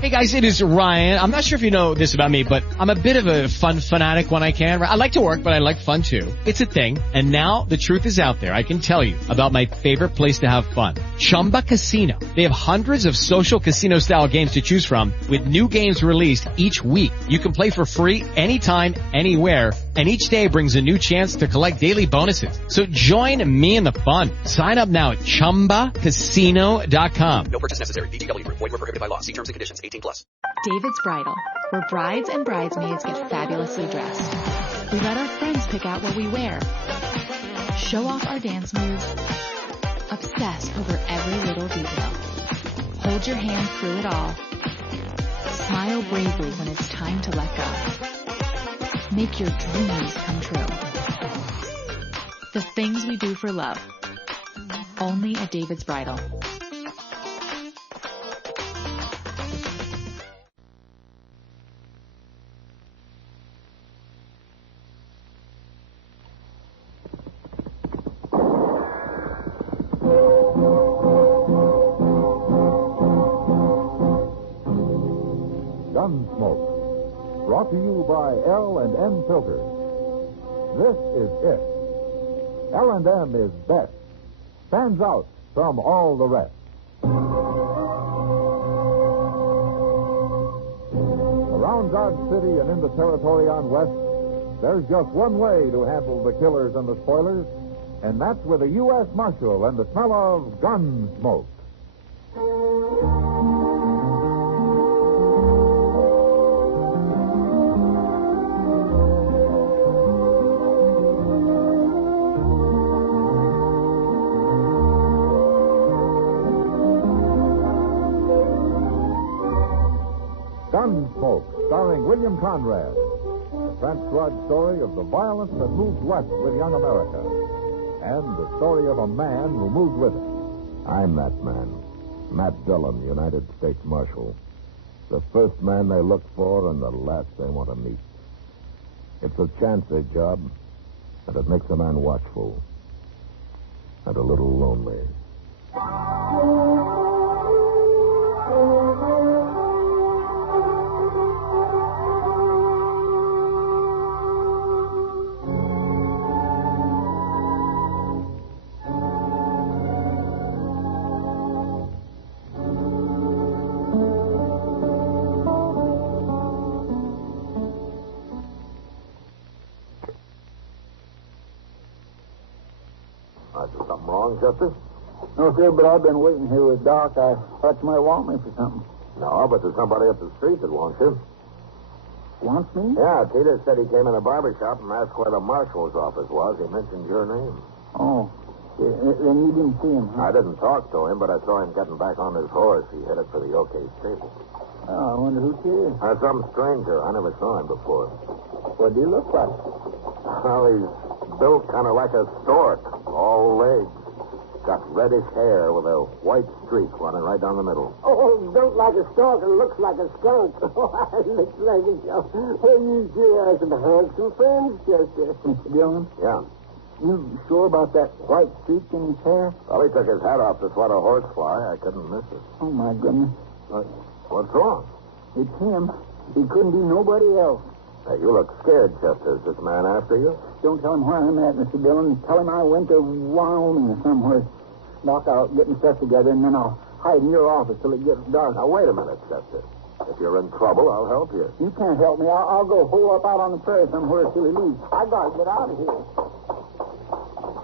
Hey guys, it is Ryan. I'm not sure if you know this about me, but I'm a bit of a fun fanatic when I can. I like to work, but I like fun too. It's a thing. And now the truth is out there. I can tell you about my favorite place to have fun. Chumba Casino. They have hundreds of social casino style games to choose from with new games released each week. You can play for free anytime, anywhere. And each day brings a new chance to collect daily bonuses. So join me in the fun. Sign up now at ChumbaCasino.com. No purchase necessary. VGW Group. Void where prohibited by law. See terms and conditions. 18+. David's Bridal, where brides and bridesmaids get fabulously dressed. We let our friends pick out what we wear, show off our dance moves, obsess over every little detail, hold your hand through it all, smile bravely when it's time to let go. Make your dreams come true. The things we do for love. Only at David's Bridal. Gunsmoke, brought to you by L&M Filters. This is it. L&M is best. Stands out from all the rest. Around Dodge City and in the territory on West, there's just one way to handle the killers and the spoilers, and that's with a U.S. Marshal and the smell of Gunsmoke. Gunsmoke, starring William Conrad. The transcribed story of the violence that moved west with young America. And the story of a man who moved with it. I'm that man. Matt Dillon, United States Marshal. The first man they look for and the last they want to meet. It's a chancy job, and it makes a man watchful. And a little lonely. Is there something wrong, Chester? No, sir, but I've been waiting here with Doc. I thought you might want me for something. No, but there's somebody up the street that wants you. Wants me? Yeah, Peter said he came in a barber shop and asked where the marshal's office was. He mentioned your name. Oh. Then you didn't see him, huh? I didn't talk to him, but I saw him getting back on his horse. He headed for the OK stable. Oh, I wonder who he is. Some stranger. I never saw him before. What do you look like? Well, he's built kind of like a stork. All legs. Got reddish hair with a white streak running right down the middle. Oh, built like a stork and looks like a skunk. Oh, looks like a skunk. Hey, you sure have some handsome friends, Chester. Mr. Dillon? Yeah. You sure about that white streak in his hair? Well, he took his hat off to swat a horsefly. I couldn't miss it. Oh, my goodness. What's wrong? It's him. He couldn't be nobody else. Hey, you look scared, Chester. Is this man after you? Don't tell him where I'm at, Mr. Dillon. Tell him I went to Wyoming or somewhere. Doc, I'll get my stuff together, and then I'll hide in your office till it gets dark. Now, wait a minute, Chester. If you're in trouble, I'll help you. You can't help me. I'll go hole up out on the prairie somewhere till he leaves. I gotta get out of here.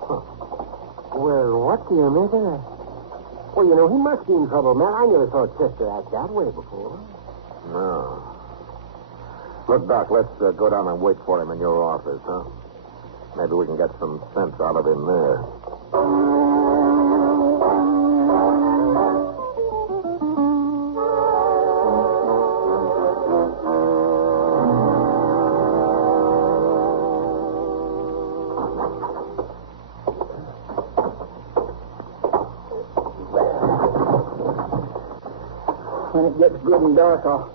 Huh. Well, what do you make of that? Well, you know, he must be in trouble, man. I never saw Chester act that way before. No. Look, Doc, let's go down and wait for him in your office, huh? Maybe we can get some sense out of him there. When it gets good and dark, I'll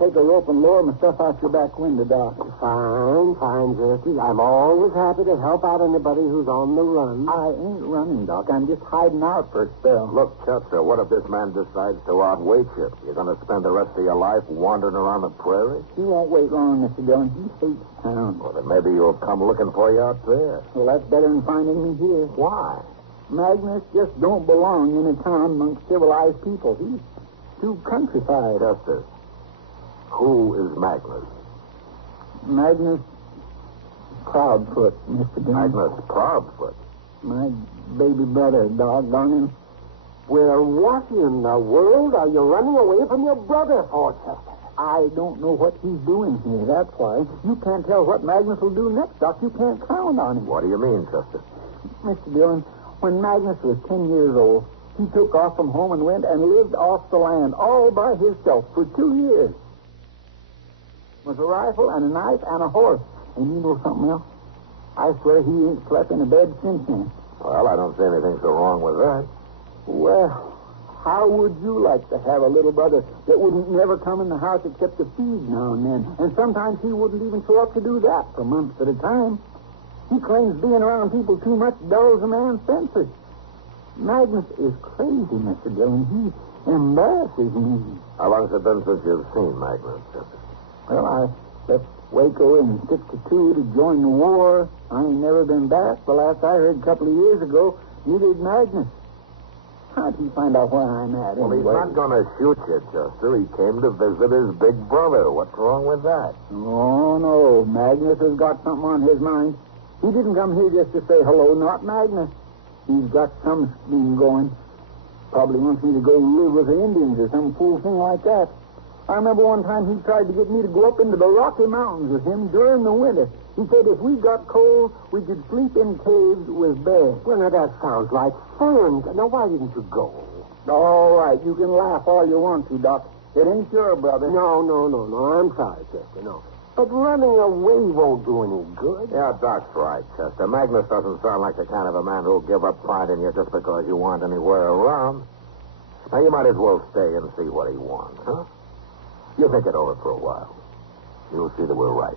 take a rope and lower my stuff out your back window, Doc. Fine, Chester. I'm always happy to help out anybody who's on the run. I ain't running, Doc. I'm just hiding out for a spell. Look, Chester, what if this man decides to outwait you? You're going to spend the rest of your life wandering around the prairie? He won't wait long, Mr. Dillon. He hates town. Well, then maybe you'll come looking for you out there. Well, that's better than finding me here. Why? Magnus just don't belong in a town amongst civilized people. He's too countrified. Chester, who is Magnus? Magnus Proudfoot, Mr. Dillon. Magnus Proudfoot? My baby brother, doggone him. Where what in the world are you running away from your brother for, Chester? I don't know what he's doing here, that's why. You can't tell what Magnus will do next, Doc. You can't count on him. What do you mean, Chester? Mr. Dillon, when Magnus was 10 years old, he took off from home and went and lived off the land all by himself for 2 years. With a rifle and a knife and a horse. And you know something else? I swear he ain't slept in a bed since then. Well, I don't see anything so wrong with that. Well, how would you like to have a little brother that wouldn't never come in the house except to feed now and then? And sometimes he wouldn't even show up to do that for months at a time. He claims being around people too much dulls a man's senses. Magnus is crazy, Mr. Dillon. He embarrasses me. How long has it been since you've seen Magnus, Chester? Well, I left Waco in 62 to join the war. I ain't never been back. The last I heard a couple of years ago, neither did Magnus. How'd he find out where I'm at? Well, he's anyway? not going to shoot you, Chester. He came to visit his big brother. What's wrong with that? Oh, no. Magnus has got something on his mind. He didn't come here just to say hello, not Magnus. He's got some scheme going. Probably wants me to go live with the Indians or some fool thing like that. I remember one time he tried to get me to go up into the Rocky Mountains with him during the winter. He said if we got cold, we could sleep in caves with bears. Well, now, that sounds like fun. Now, why didn't you go? All right, you can laugh all you want to, Doc. It ain't your brother. No. I'm sorry, Chester, no. But running away won't do any good. Yeah, Doc's right, Chester. Magnus doesn't sound like the kind of a man who'll give up finding you just because you aren't anywhere around. Now, you might as well stay and see what he wants, huh? You think it over for a while. You'll see that we're right.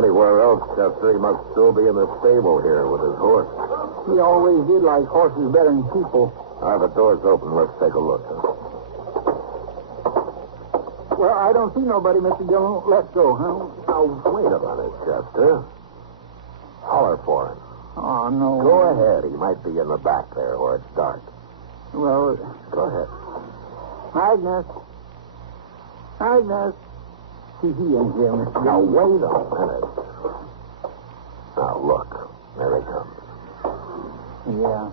Anywhere else, Chester. He must still be in the stable here with his horse. He always did like horses better than people. All right, the door's open. Let's take a look. Huh? Well, I don't see nobody, Mr. Dillon. Let's go, huh? Now, wait a minute, Chester. Holler for him. Oh, no. Go ahead. He might be in the back there where it's dark. Well, Go ahead. Magnus. See, he ain't here, Mr. Now, Dillon. wait a minute. Now, look. There he comes. Yeah.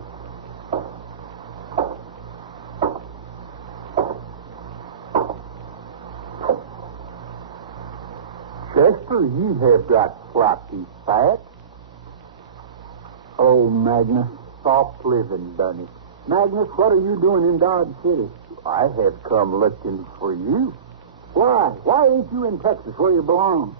Chester, you have got floppy fat. Oh, Magnus. Soft living, Bunny. Magnus, what are you doing in Dodge City? I have come looking for you. Why? Why ain't you in Texas where you belong?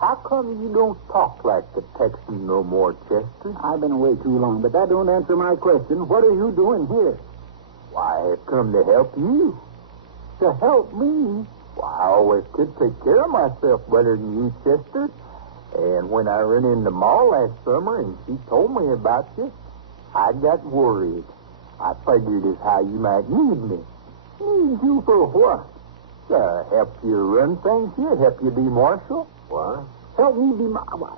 How come you don't talk like a Texan no more, Chester? I've been away too long, but that don't answer my question. What are you doing here? Why, I have come to help you. To help me? Well, I always could take care of myself better than you, Chester. And when I ran in the mall last summer and she told me about you, I got worried. I figured as how you might need me. Need you for what? Help you run things here, help you be marshal. What? Help me be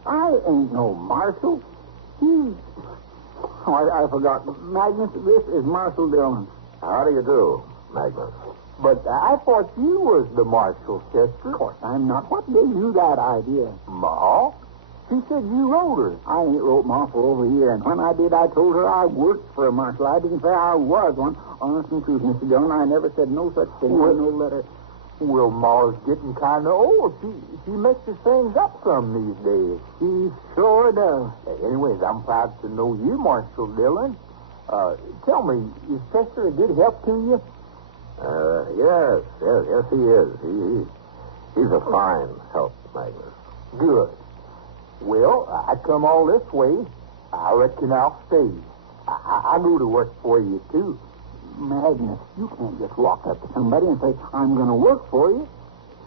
I ain't no marshal. Oh, I forgot. Magnus, this is Marshal Dillon. How do you do, Magnus? But I thought you was the marshal, Chester. Of course I'm not. What gave you that idea? Ma, She said you wrote her. I ain't wrote Ma for over a year, and when I did, I told her I worked for a marshal. I didn't say I was one. Honest and truth, Mr. Dillon, I never said no such thing in no letter. Well, Ma's getting kind of old. She mixes things up some these days. She sure does. Anyways, I'm proud to know you, Marshal Dillon. Tell me, is Chester a good help to you? Yes, he is. He's a fine help, Magnus. Good. Well, I come all this way. I reckon I'll stay. I'll go to work for you, too. Magnus, you can't just walk up to somebody and say, I'm going to work for you.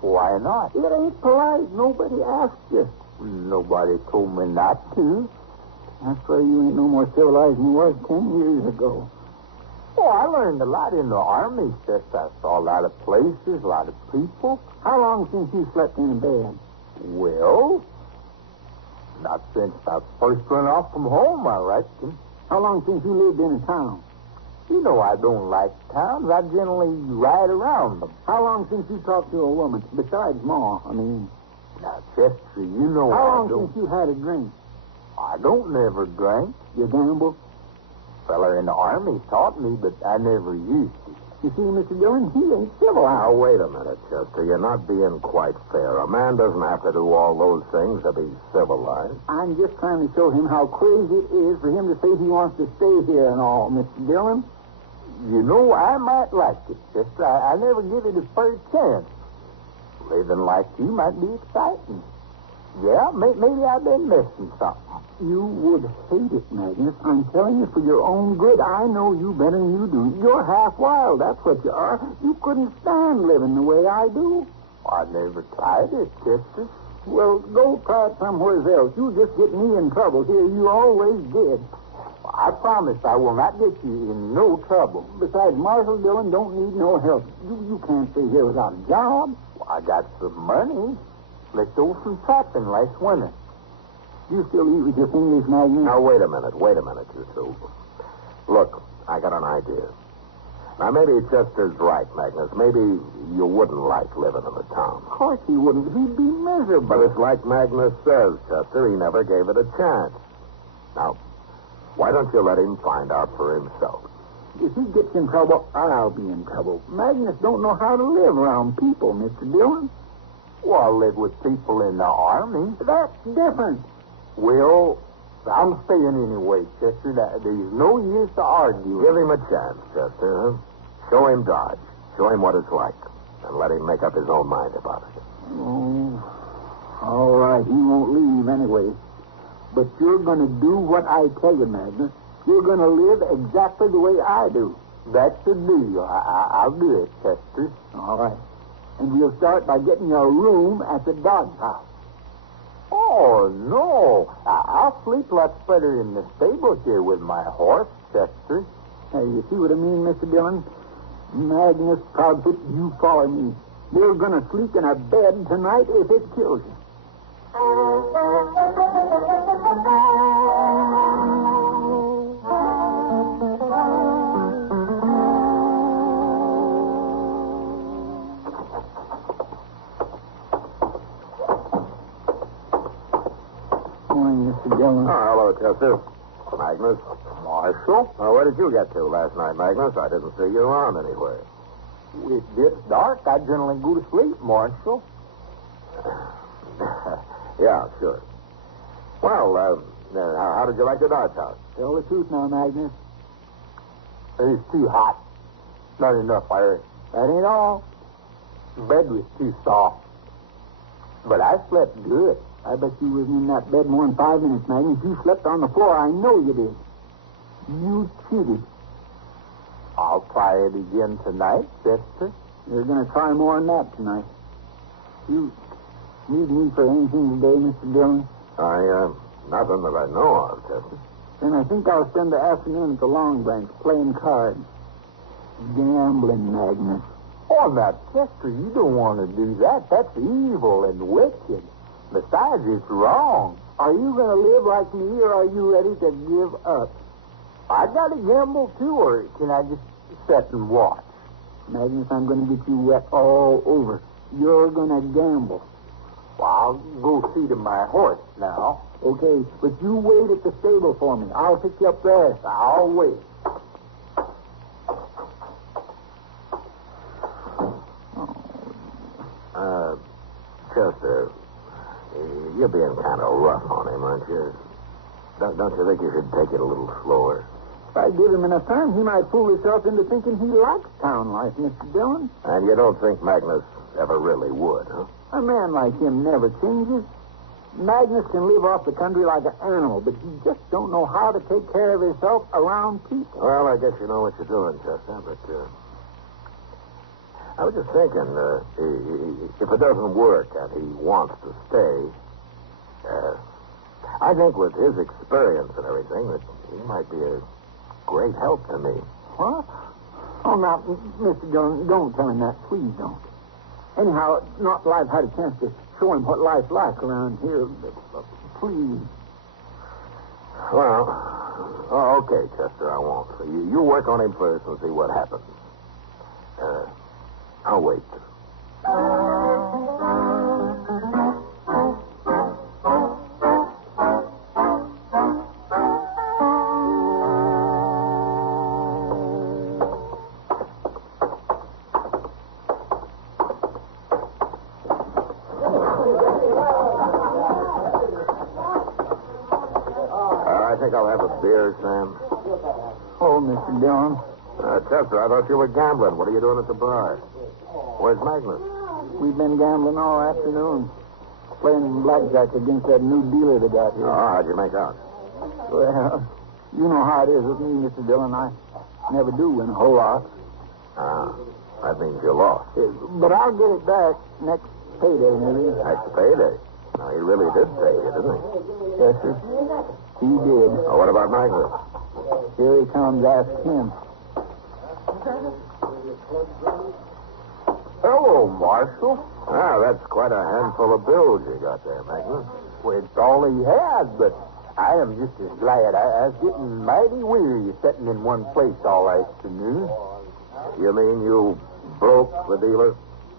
Why not? It ain't polite. Nobody asked you. Nobody told me not to. That's why you ain't no more civilized than you was 10 years ago. Oh, I learned a lot in the Army, Sis. I saw a lot of places, a lot of people. How long since you slept in bed? Well, not since I first went off from home, I reckon. How long since you lived in a town? You know I don't like towns. I generally ride around them. How long since you talked to a woman? Besides Ma, I mean. Now, Chester, you know How long since you had a drink? I don't never drink. You gamble? Fella in the Army taught me, but I never used it. You see, Mr. Dillon, he ain't civilized. Now, wait a minute, Chester. You're not being quite fair. A man doesn't have to do all those things to be civilized. I'm just trying to show him how crazy it is for him to say he wants to stay here and all, Mr. Dillon. You know, I might like it, Chester. I never give it a fair chance. Living like you might be exciting. Yeah, maybe I've been missing something. You would hate it, Magnus. I'm telling you for your own good. I know you better than you do. You're half wild, that's what you are. You couldn't stand living the way I do. I never tried it, Chester. Well, go try it somewhere else. You just get me in trouble here. You always did. I promise I will not get you in no trouble. Besides, Marshal Dillon don't need no help. You can't stay here without a job. Well, I got some money. Let's go some trapping last winter. You still eat with your fingers, Magnus? Now, wait a minute, you two. Look, I got an idea. Now, maybe Chester's right, Magnus. Maybe you wouldn't like living in the town. Of course he wouldn't. He'd be miserable. But it's like Magnus says, Chester. He never gave it a chance. Now, why don't you let him find out for himself? If he gets in trouble, I'll be in trouble. Magnus don't know how to live around people, Mr. Dillon. Well, I live with people in the Army. That's different. Well, I'm staying anyway, Chester. There's no use to argue. Give him a chance, Chester. Huh? Show him Dodge. Show him what it's like. And let him make up his own mind about it. Oh, all right. He won't leave anyway. But you're going to do what I tell you, Magnus. You're going to live exactly the way I do. That's the deal. I'll do it, Chester. All right. And we'll start by getting you a room at the doghouse. Oh, no. I'll sleep lots better in the stable here with my horse, Chester. Hey, you see what I mean, Mr. Dillon? Magnus, Proudfoot, you follow me. We're going to sleep in a bed tonight if it kills you. Morning, Mr. Dillon. Oh, hello, Chester. Magnus. Marshal? Where did you get to last night, Magnus? I didn't see you around anywhere. It gets dark. I generally go to sleep, Marshal. Yeah, sure. Well, how did you like the Dodge house? Tell the truth now, Magnus. It's too hot. Not enough air. That ain't all. The bed was too soft. But I slept good. I bet you wasn't in that bed more than 5 minutes, Magnus. You slept on the floor. I know you did. You cheated. I'll try it again tonight, Chester. You're going to try more than that tonight. You need me for anything today, Mr. Dillon? Nothing that I know of, Chester. Then I think I'll spend the afternoon at the Long Branch playing cards. Gambling, Magnus. Oh, now, Chester, you don't want to do that. That's evil and wicked. Besides, it's wrong. Are you going to live like me, or are you ready to give up? I got to gamble, too, or can I just sit and watch? Magnus, I'm going to get you wet all over. You're going to gamble. Well, I'll go see to my horse now. Okay, but you wait at the stable for me. I'll pick you up there. I'll wait. Chester, you're being kind of rough on him, aren't you? Don't you think you should take it a little slower? If I give him enough time, he might fool himself into thinking he likes town life, Mr. Dillon. And you don't think Magnus ever really would, huh? A man like him never changes. Magnus can live off the country like an animal, but he just don't know how to take care of himself around people. Well, I guess you know what you're doing, Chester, but I was just thinking, if it doesn't work and he wants to stay, I think with his experience and everything that he might be a great help to me. What? Oh, now, Mr. Dillon, don't tell him that. Please don't. Anyhow, not till I've had a chance to show him what life's like around here. But, please. Well, okay, Chester, I won't. You work on him first and see what happens. I'll wait. I think I'll have a beer, Sam. Oh, Mr. Dillon. Chester, I thought you were gambling. What are you doing at the bar? Where's Magnus? We've been gambling all afternoon. Playing blackjack against that new dealer they got here. Oh, how'd you make out? Well, you know how it is with me, Mr. Dillon. I never do win a whole lot. Ah, that means you lost. But I'll get it back next payday, maybe. Next payday? No, he really did pay you, didn't he? Yes, sir. He did. Oh, what about Magnus? Here he comes. Ask him. Hello, Marshal. Ah, that's quite a handful of bills you got there, Magnus. Well, it's all he had, but I am just as glad. I was getting mighty weary sitting in one place all afternoon. You mean you broke the dealer?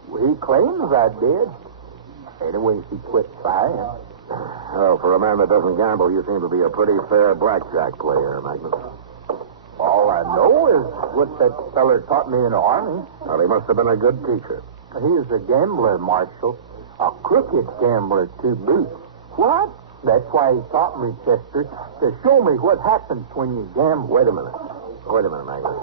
Well, he claims I did. Anyway, he quit trying. Oh, for a man that doesn't gamble, you seem to be a pretty fair blackjack player, Magnus. All I know is what that feller taught me in the Army. Well, he must have been a good teacher. He was a gambler, Marshal. A crooked gambler, to boot. What? That's why he taught me, Chester, to show me what happens when you gamble. Wait a minute, Magnus.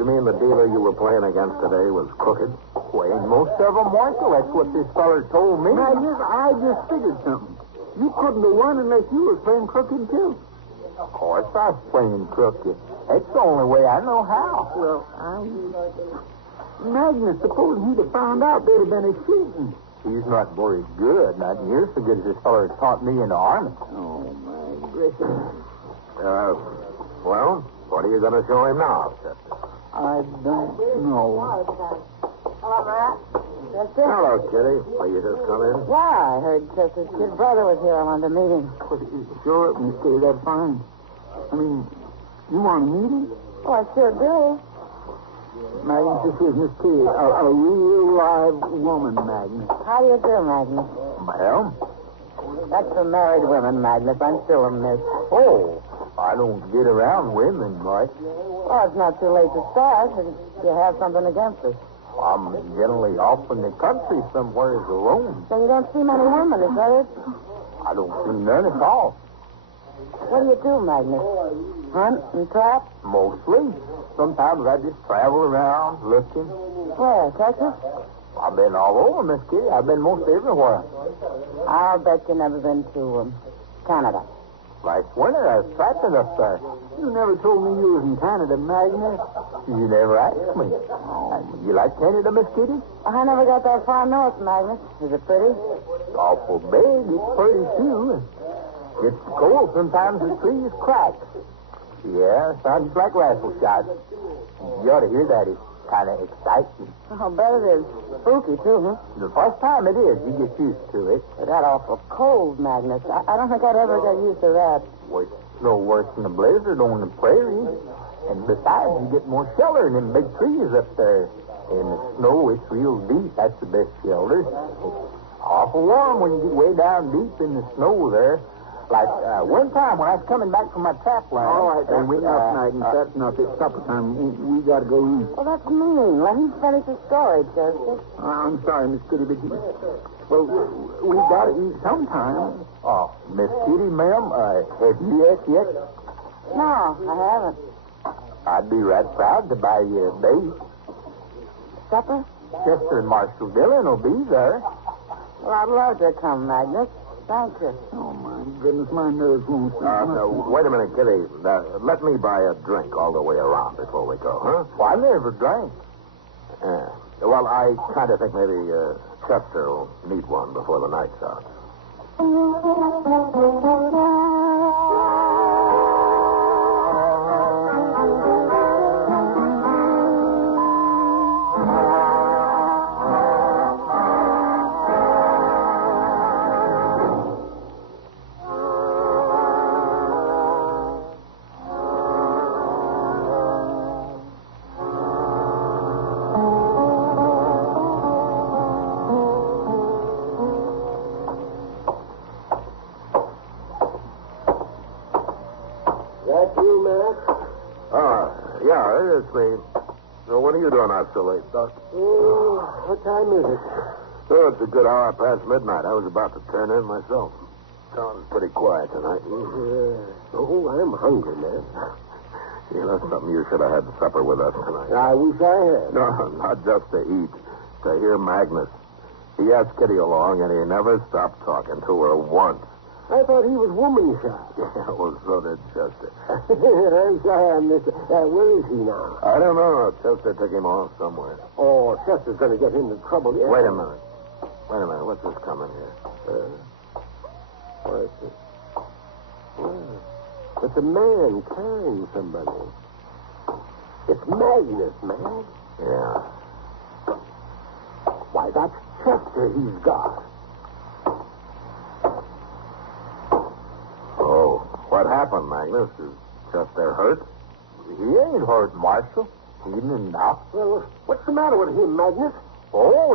You mean the dealer you were playing against today was crooked? Well, ain't most of them, Marshal. That's what this feller told me. Magnus, I just figured something. You couldn't have won unless you was playing crooked, too. Of course I was playing crooked. That's the only way I know how. Well, Magnus, supposing he'd have found out, there'd have been a shooting. He's not very good. Not near so good as this feller taught me in the Army. Oh, my gracious. Well, what are you going to show him now, Chester? I don't know. Hello, Matt. Chester? Hello, Kitty. Will you just come in? Yeah, I heard Chester's kid brother was here on the meeting. Sure, Miss Kitty, that's fine. I mean, you want a meeting? Oh, I sure do. Magnus, this is Miss Kitty, a real live woman, Magnus. How do you do, Magnus? Well? That's for married women, Magnus. I'm still a miss. Oh, I don't get around women much. Oh, it's not too late to start, and you have something against us. I'm generally off in the country somewhere alone. So you don't see many women, is that it? I don't see none at all. What do you do, Magnus? Hunt and trap? Mostly. Sometimes I just travel around looking. Where, Texas? I've been all over, Miss Kitty. I've been most everywhere. I'll bet you never been to Canada. Last winter, I was trapping up there. You never told me you was in Canada, Magnus. You never asked me. You like Canada, Miss Kitty? I never got that far north, Magnus. Is it pretty? It's awful big. It's pretty, too. It's cold. Sometimes the trees crack. Yeah, sounds like rifle shots. You ought to hear that. It's kind of exciting. I'll bet it is. Spooky, too, huh? The first time it is, you get used to it. But that awful cold, Magnus. I don't think I'd ever get used to that. Well, it's no worse than a blizzard on the prairie. And besides, you get more shelter in them big trees up there. And the snow, it's real deep. That's the best shelter. It's awful warm when you get way down deep in the snow there. Like one time when I was coming back from my trap line. All right, that's enough, Magnus. That's enough. It's supper time. We got to go eat. Well, that's mean. Let him finish his story, Chester. I'm sorry, Miss Kitty, but we got to eat sometime. Oh, Miss Kitty, ma'am, have you asked yet? No, I haven't. I'd be right proud to buy you a bait. Supper? Chester and Marshall Dillon will be there. Well, I'd love to come, Magnus. Thank you. Oh, my goodness, my nerves won't stop. No, wait a minute, Kitty. Let me buy a drink all the way around before we go, huh? Well, I never drank. Well, I kind of think maybe Chester will need one before the night's out. Yeah, it's me. So what are you doing out so late, Doc? What time is it? Oh, it's a good hour past midnight. I was about to turn in myself. Town's pretty quiet tonight. Oh, I'm hungry, man. You know something, you should have had supper with us tonight. I wish I had. No, not just to eat. To hear Magnus. He asked Kitty along, and he never stopped talking to her once. I thought he was woman shy. Yeah, well, so did Chester. I'm sorry I missed it. Where is he now? I don't know. Chester took him off somewhere. Oh, Chester's going to get into trouble. Yeah. Wait a minute. What's this coming here? What is it? It's a man carrying somebody. It's Magnus, man. Yeah. Why, that's Chester he's got. Oh, what happened, Magnus? Is Chester hurt? He ain't hurt, Marshal. He didn't knock. Well, what's the matter with him, Magnus? Oh,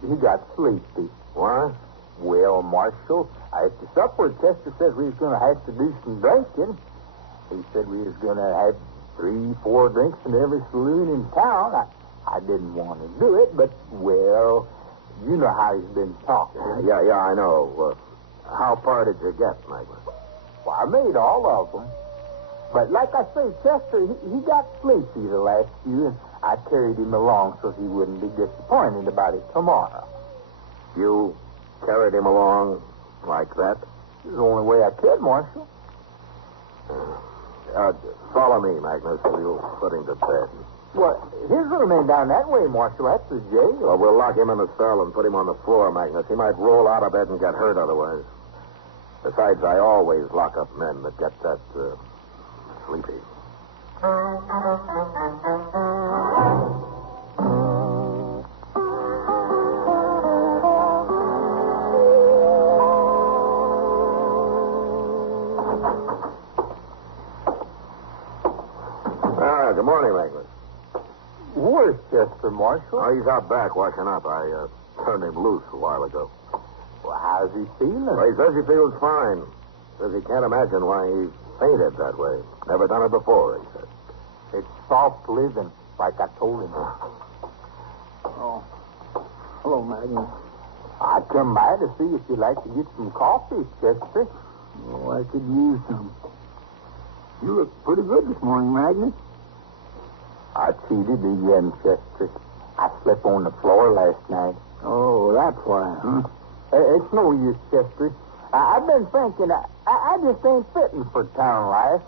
he got sleepy. Why? Well, Marshal, after supper, Chester said we was going to have to do some drinking. He said we was going to have 3-4 drinks in every saloon in town. I didn't want to do it, but, well, you know how he's been talking. Yeah, I know. How far did you get, Magnus? Well, I made all of them. But like I say, Chester, he got sleepy the last few, and I carried him along so he wouldn't be disappointed about it tomorrow. You carried him along like that? It's the only way I could, Marshal. Follow me, Magnus. We'll put him to bed. Well, his room ain't down that way, Marshal. That's the jail. Well, we'll lock him in the cell and put him on the floor, Magnus. He might roll out of bed and get hurt otherwise. Besides, I always lock up men that get that sleepy. Good morning, Magnus. Where's Chester, Marshal? Oh, he's out back washing up. I turned him loose a while ago. Well, how's he feeling? Well, he says he feels fine. Says he can't imagine why he fainted that way. Never done it before, he said. It's soft living, like I told him. Oh. Hello, Magnus. I come by to see if you'd like to get some coffee, Chester. Oh, I could use some. You look pretty good this morning, Magnus. I cheated again, Chester. I slept on the floor last night. Oh, that's why, huh? It's no use, Chester. I've been thinking, I just ain't fitting for town life.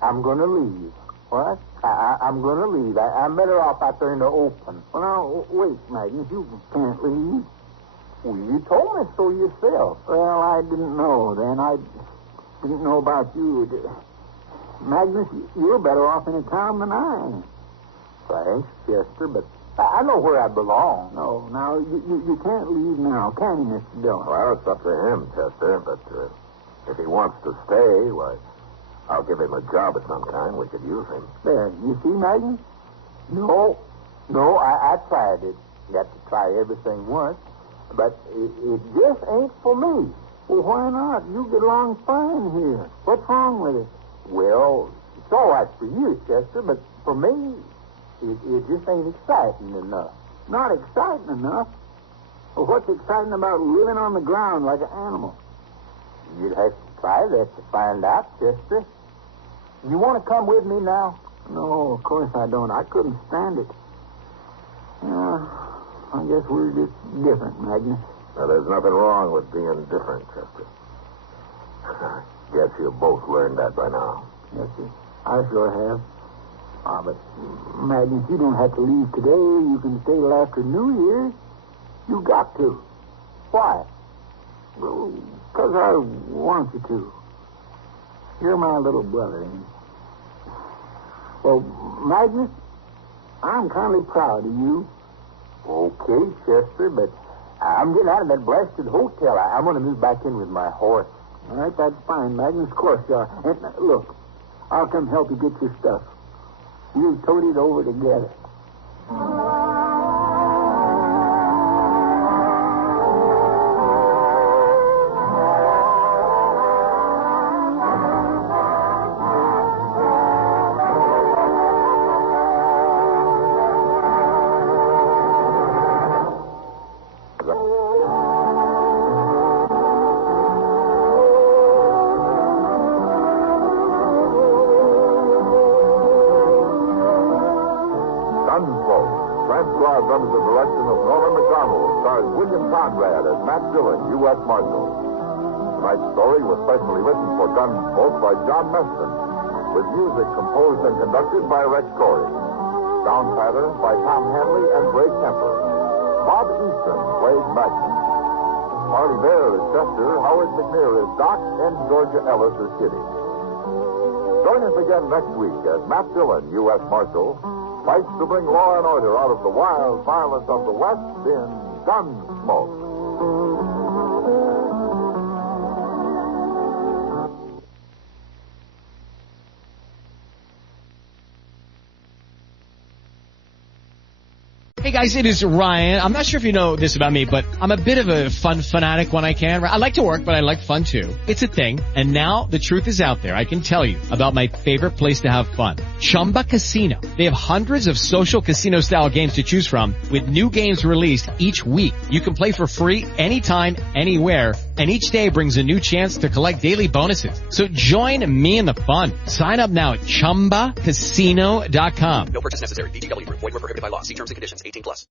I'm going to leave. What? I'm going to leave. I'm better off out there in the open. Well, now, wait, Magnus. You can't leave. Well, you told me so yourself. Well, I didn't know then. I didn't know about you. Magnus, you're better off in a town than I am. Thanks, Chester, but I know where I belong. No, now, you can't leave now, can you, Mr. Dillon? Well, it's up to him, Chester, but if he wants to stay, why, I'll give him a job of some kind. We could use him. There, you see, Magnus? No, I tried it. You have to try everything once, but it just ain't for me. Well, why not? You get along fine here. What's wrong with it? Well, it's all right for you, Chester, but for me, it just ain't exciting enough. Not exciting enough? Well, what's exciting about living on the ground like an animal? You'd have to try that to find out, Chester. You want to come with me now? No, of course I don't. I couldn't stand it. I guess we're just different, Magnus. Now, there's nothing wrong with being different, Chester. Guess you both learned that by now. Yes, sir. I sure have. But, Magnus, you don't have to leave today. You can stay till after New Year's. You got to. Why? Well, because I want you to. You're my little brother, ain't you? Well, Magnus, I'm kind of proud of you. Okay, Chester, but I'm getting out of that blasted hotel. I'm going to move back in with my horse. All right, that's fine, Magnus. Of course you are. And, look, I'll come help you get your stuff. We'll tote it over together. Gunsmoke, transcribed under the direction of Norman McDonald, stars William Conrad as Matt Dillon, U.S. Marshal. Tonight's story was specially written for Gunsmoke by John Meston, with music composed and conducted by Rex Corey. Sound pattern by Tom Hanley and Ray Kemper. Bob Easton played Magnus. Marty Bear is Chester, Howard McNear is Doc, and Georgia Ellis is Kitty. Join us again next week as Matt Dillon, U.S. Marshal, fights to bring law and order out of the wild violence of the West in Gunsmoke. Hey guys, it is Ryan. I'm not sure if you know this about me, but I'm a bit of a fun fanatic when I can. I like to work, but I like fun too. It's a thing. And now the truth is out there. I can tell you about my favorite place to have fun. Chumba Casino. They have hundreds of social casino style games to choose from with new games released each week. You can play for free anytime, anywhere. And each day brings a new chance to collect daily bonuses. So join me in the fun. Sign up now at ChumbaCasino.com. No purchase necessary. VGW Group. Void where prohibited by law. See terms and conditions. 18+.